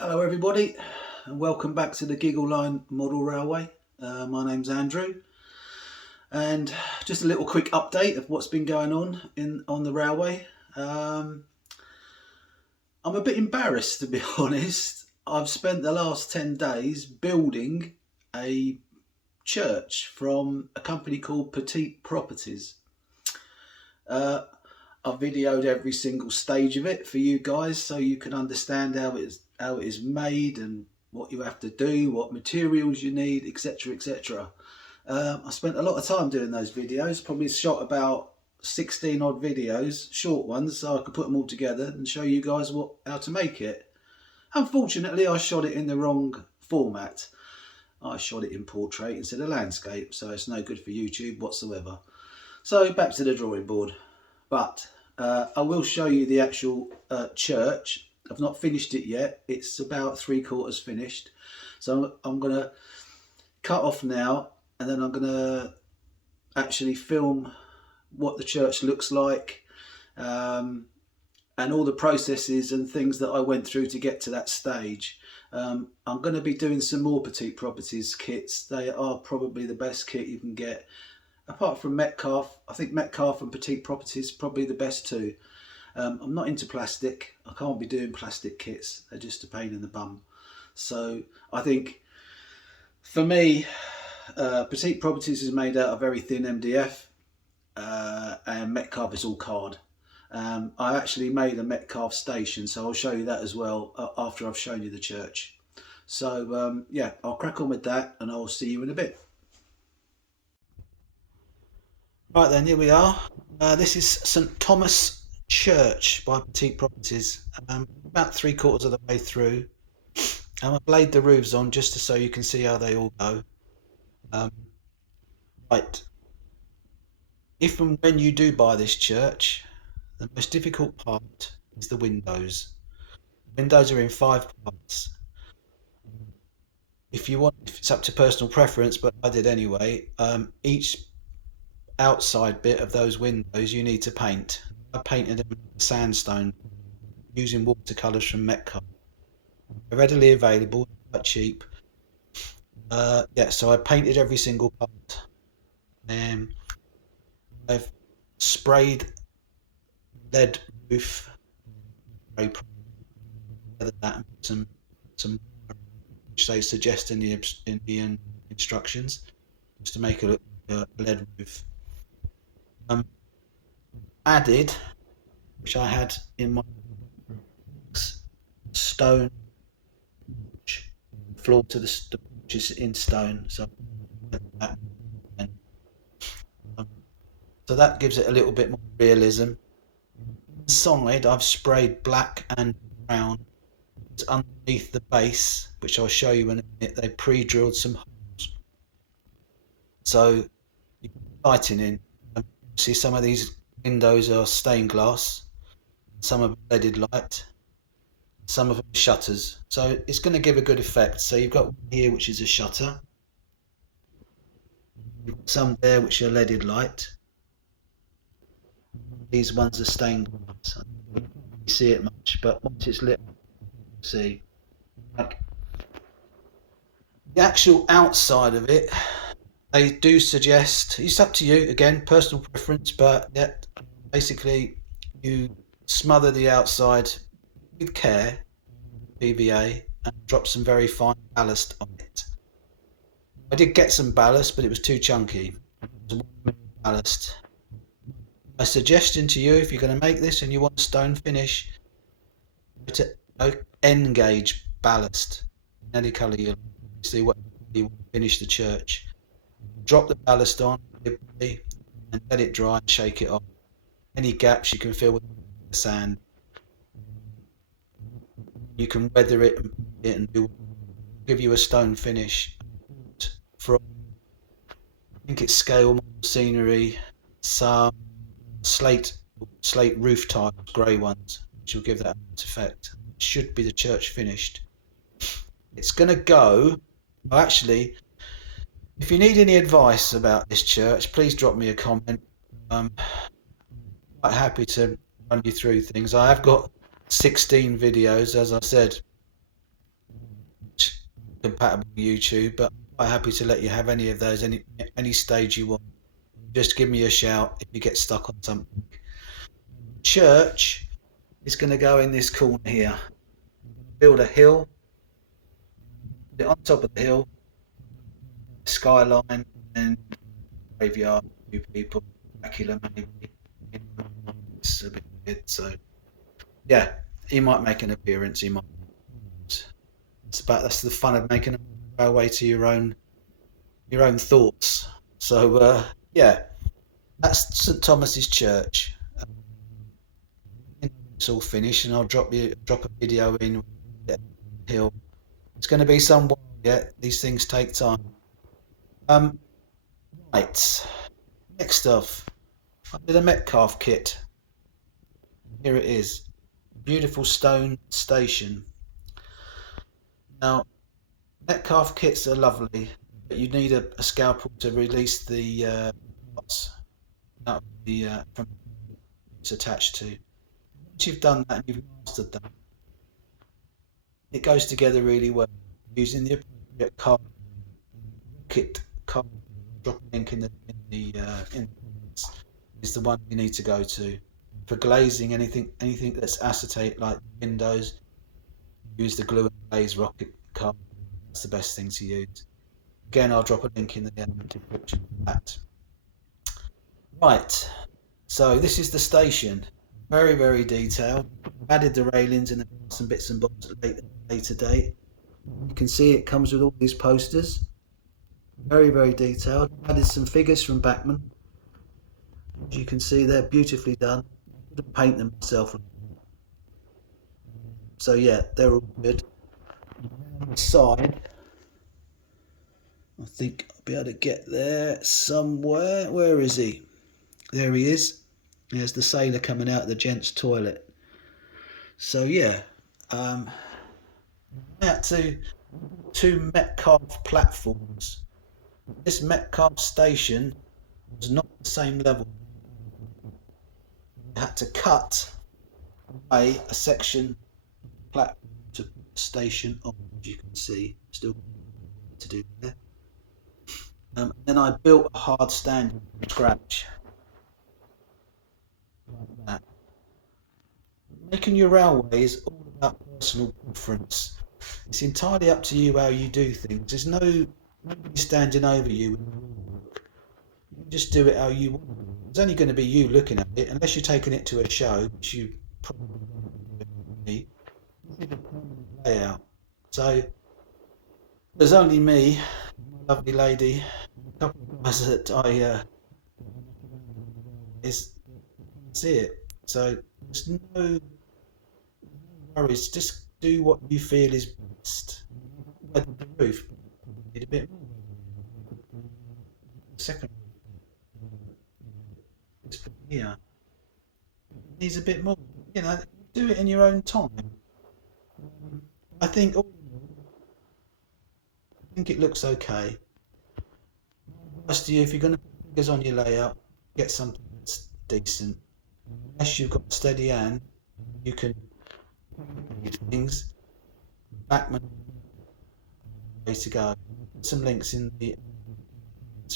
Hello everybody and welcome back to the Giggle Line Model Railway. My name's Andrew and just a little quick update of what's been going on the railway. I'm a bit embarrassed, to be honest. I've spent the last 10 days building a church from a company called Petite Properties. I've videoed every single stage of it for you guys so you can understand how it is made and what you have to do, what materials you need, etc, etc. I spent a lot of time doing those videos, probably shot about 16 odd videos, short ones, so I could put them all together and show you guys how to make it. Unfortunately, I shot it in the wrong format. I shot it in portrait instead of landscape, so it's no good for YouTube whatsoever. So back to the drawing board. But I will show you the actual church. I've not finished it yet. It's about 3/4 finished. So I'm going to cut off now and then I'm going to actually film what the church looks like and all the processes and things that I went through to get to that stage. I'm going to be doing some more Petite Properties kits. They are probably the best kit you can get. Apart from Metcalfe, I think Metcalfe and Petite Properties probably the best two. I'm not into plastic. I can't be doing plastic kits. They're just a pain in the bum. So I think for me, Petite Properties is made out of very thin MDF and Metcalfe is all card. I actually made a Metcalfe station, so I'll show you that as well after I've shown you the church. So yeah, I'll crack on with that and I'll see you in a bit. Right then, here we are. This is St Thomas Church by Petite Properties. About 3/4 of the way through. I've laid the roofs on just so you can see how they all go. Right. If and when you do buy this church, the most difficult part is the windows. The windows are in 5 parts. If it's up to personal preference, but I did anyway. Each outside bit of those windows you need to paint. I painted them in sandstone using watercolours from Metcalfe. They're readily available, quite cheap. Yeah, so I painted every single part. I've sprayed lead roof, spray that and some which they suggest in the instructions, just to make it look like a lead roof. Added, which I had in my stone floor to the which is in stone, so that gives it a little bit more realism. Inside I've sprayed black and brown. It's underneath the base, which I'll show you in a minute. They pre-drilled some holes, so you can put lighting in. See, some of these windows are stained glass, some are leaded light, some of them are shutters, so it's going to give a good effect. So you've got one here which is a shutter, you've got some there which are leaded light, these ones are stained glass. You can't see it much, but once it's lit, see, like the actual outside of it, they do suggest, it's up to you, again, personal preference, but yeah, basically you smother the outside with care, PVA, and drop some very fine ballast on it. I did get some ballast, but it was too chunky. It was 1 mm ballast. My suggestion to you, if you're going to make this and you want a stone finish, to N gauge ballast in any colour you see what you want to finish the church. Drop the ballast on and let it dry and shake it off. Any gaps you can fill with sand. You can weather it and give you a stone finish. From, I think it's scale scenery, some slate roof tiles, grey ones, which will give that effect. It should be the church finished. It's going to go. Well, actually, if you need any advice about this church, please drop me a comment. I'm quite happy to run you through things. I have got 16 videos, as I said. compatible with YouTube, but I'm quite happy to let you have any of those, any stage you want. Just give me a shout if you get stuck on something. Church is going to go in this corner here. Build a hill, put it on top of the hill, skyline, and graveyard. Few people, Dracula maybe. It's a bit weird, so yeah, he might make an appearance. He might. That's the fun of making a way to your own thoughts. So yeah, that's St Thomas's Church. It's all finished, and I'll drop a video in. Hill. It's going to be some while yet. These things take time. Right. Next off, I did a Metcalf kit. Here it is. Beautiful stone station. Now, Metcalf kits are lovely, but you need a scalpel to release the parts out from it's attached to. Once you've done that and you've mastered that, it goes together really well using the appropriate card kit card. Drop a link in the is the one you need to go to. For glazing, anything that's acetate like windows, use the glue and glaze rocket card. That's the best thing to use. Again, I'll drop a link in the description for that. Right, so this is the station. Very, very detailed. Added the railings and some bits and bobs at later date. You can see it comes with all these posters. Very, very detailed. Added some figures from Bachmann. As you can see, they're beautifully done. I didn't paint them myself. So yeah, they're all good. On the side, I think I'll be able to get there somewhere. Where is he? There he is. There's the sailor coming out of the gents' toilet. So yeah, out to 2 Metcalf platforms. This Metcalf station was not the same level. I had to cut away a section platform to station on, as you can see, still to do there. Then I built a hard stand from scratch. Like that. Making your railway is all about personal preference. It's entirely up to you how you do things. There's nobody standing over you. You just do it how you want. It's only going to be you looking at it, unless you're taking it to a show, which you probably won't be. Layout. So there's only me, my lovely lady, a couple of guys that I see it. So there's no worries. Just do what you feel is best. The roof need a bit more. Second, here needs a bit more. You know, do it in your own time. I think it looks okay. As to you, if you're going to put figures on your layout, get something that's decent. Unless you've got a steady hand, you can do things. Bachmann, way to go. Some links in the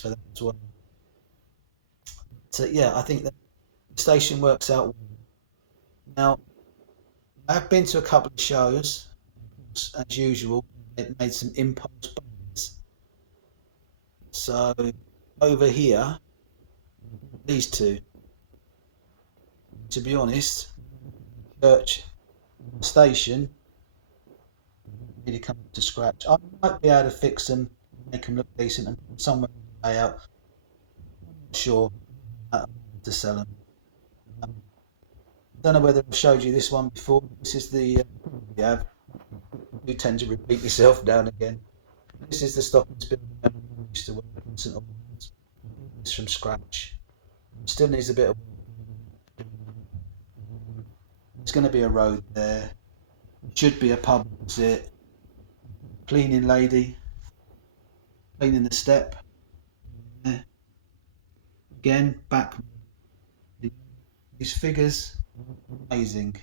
for that as well. So yeah, I think that the station works out well. Now, I've been to a couple of shows, as usual. It made some impulse buys. So over here, these two. To be honest, church station really come up to scratch. I might be able to fix them, make them look decent, and somewhere layout. I'm not sure how to sell them. I don't know whether I've showed you this one before. This is the yeah. You tend to repeat yourself down again. This is the Stockman's building I used to work in St Albans. It's from scratch. Still needs a bit of. There's going to be a road there. Should be a pub visit. Cleaning lady. Cleaning the step. Yeah. Again, back. These figures, amazing.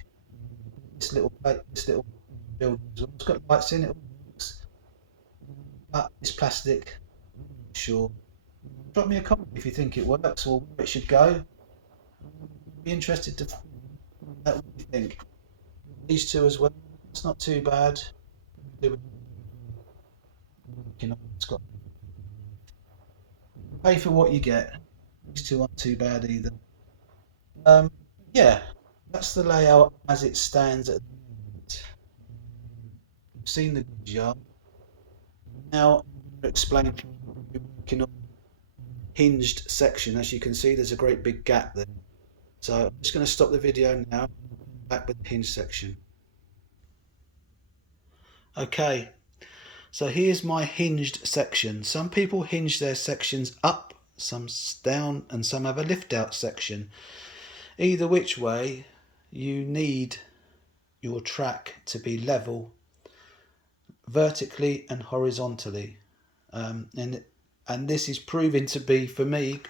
This little building as well. It's got lights in it. but it's plastic. Sure. Drop me a comment if you think it works or where it should go. Be interested to find out what you think. These two as well. It's not too bad. You know, it's got pay for what you get. These two aren't too bad either. Um, yeah, that's the layout as it stands at the moment. You've seen the yard. Now, I'll explain working on hinged section. As you can see, there's a great big gap there. So I'm just going to stop the video now. Back with the hinge section. Okay, so here's my hinged section. Some people hinge their sections up, some down, and some have a lift out section. Either which way, you need your track to be level vertically and horizontally, and this is proving to be, for me,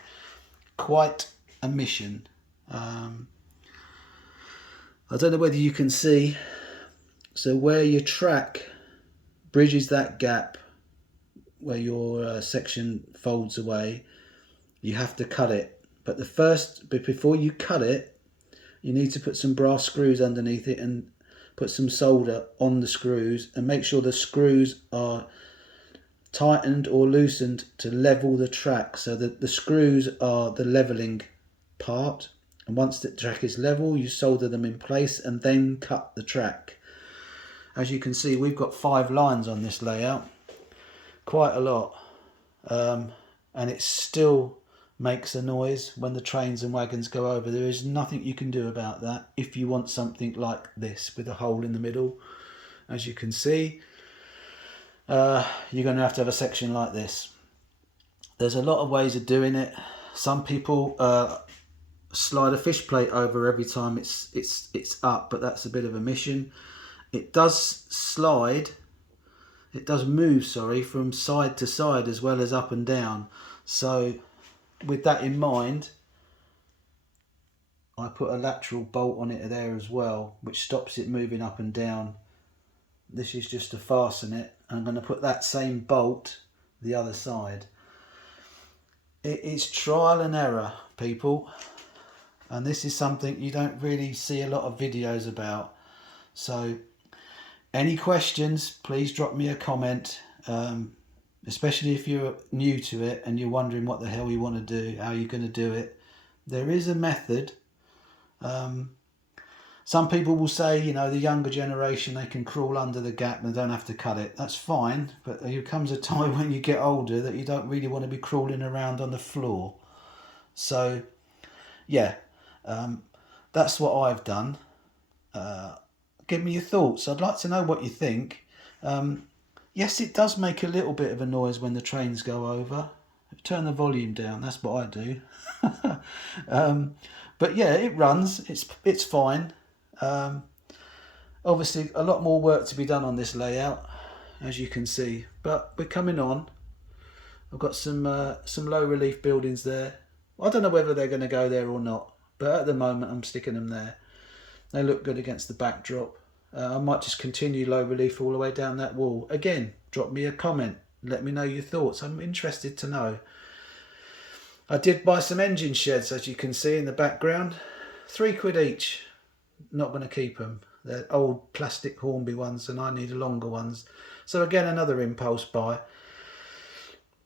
quite a mission. I don't know whether you can see, so where your track bridges that gap where your section folds away, you have to cut it, but before you cut it, you need to put some brass screws underneath it and put some solder on the screws and make sure the screws are tightened or loosened to level the track, so that the screws are the leveling part, and once the track is level, you solder them in place and then cut the track. As you can see, we've got 5 lines on this layout, quite a lot, and it still makes a noise when the trains and wagons go over. There is nothing you can do about that if you want something like this with a hole in the middle. As you can see, you're going to have a section like this. There's a lot of ways of doing it. Some people slide a fish plate over every time it's up, but that's a bit of a mission. It does move, from side to side as well as up and down. So with that in mind, I put a lateral bolt on it there as well, which stops it moving up and down. This is just to fasten it. I'm going to put that same bolt the other side. It is trial and error, people, and this is something you don't really see a lot of videos about. So any questions, please drop me a comment, especially if you're new to it and you're wondering what the hell you want to do, how you're going to do it. There is a method. Some people will say, the younger generation, they can crawl under the gap and they don't have to cut it. That's fine, but there comes a time when you get older that you don't really want to be crawling around on the floor. So, yeah, that's what I've done. Give me your thoughts. I'd like to know what you think. Yes, it does make a little bit of a noise when the trains go over. Turn the volume down, that's what I do. But yeah, it runs, it's fine. Obviously a lot more work to be done on this layout, as you can see, but we're coming on. I've got some low relief buildings there. I don't know whether they're going to go there or not, but at the moment I'm sticking them there. They look good against the backdrop. I might just continue low relief all the way down that wall. Again, drop me a comment, let me know your thoughts. I'm interested to know. I did buy some engine sheds, as you can see in the background. £3 each. Not going to keep them. They're old plastic Hornby ones and I need longer ones. So again, another impulse buy.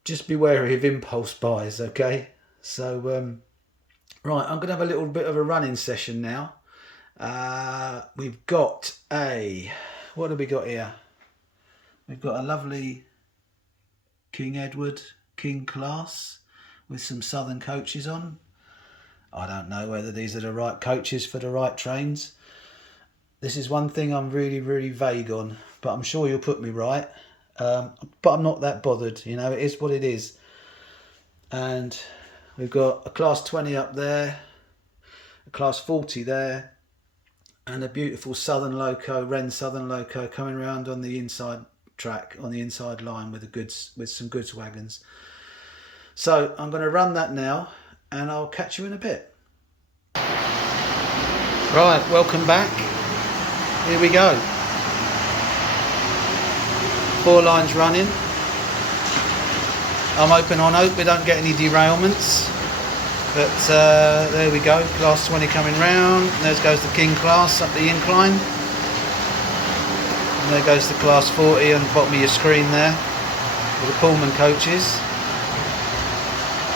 Just be wary of impulse buys, okay? So, right, I'm going to have a little bit of a running session now. We've got what have we got here? We've got a lovely King Edward King class with some Southern coaches on. I don't know whether these are the right coaches for the right trains. This is one thing I'm really, really vague on, but I'm sure you'll put me right. But I'm not that bothered, it is what it is. And we've got a class 20 up there, a class 40 there, and a beautiful Southern Loco, Wren Southern Loco coming around on the inside track, on the inside line with some goods wagons. So I'm going to run that now and I'll catch you in a bit. Right, welcome back. Here we go. 4 lines running. I'm hoping we don't get any derailments. But there we go, class 20 coming round. There goes the King class up the incline. And there goes the class 40 on the bottom of your screen there, with the Pullman coaches.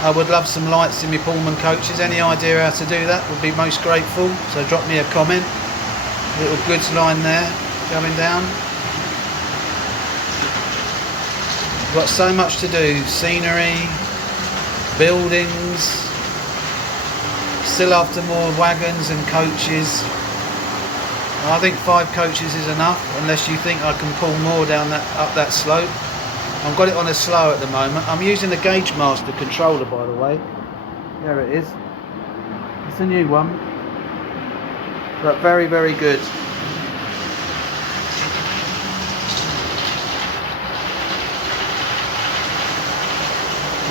I would love some lights in my Pullman coaches. Any idea how to do that would be most grateful. So drop me a comment. Little goods line there going down. We've got so much to do. Scenery, buildings. Still after more wagons and coaches. I think 5 coaches is enough, unless you think I can pull more down up that slope. I've got it on a slow at the moment. I'm using the Gauge Master controller, by the way. There it is. It's a new one, but very, very good.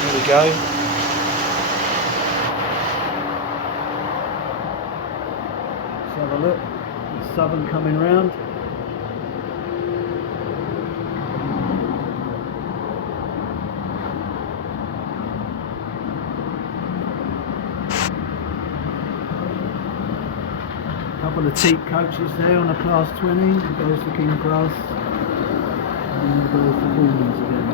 There we go. Let's have a look. The Southern coming round. Couple of teak coaches there on a class 20. There goes the King class. And there goes the Pullmans again.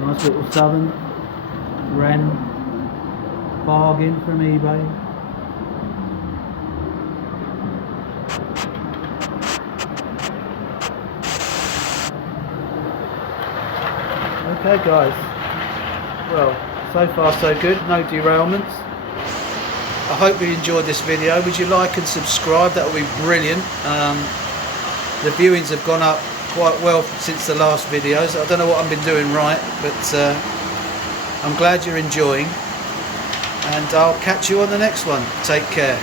Nice little Southern Wren bargain from eBay. Okay guys, well, so far so good, no derailments. I hope you enjoyed this video. Would you like and subscribe? That would be brilliant. The viewings have gone up quite well since the last videos. I don't know what I've been doing right, but I'm glad you're enjoying, and I'll catch you on the next one. Take care.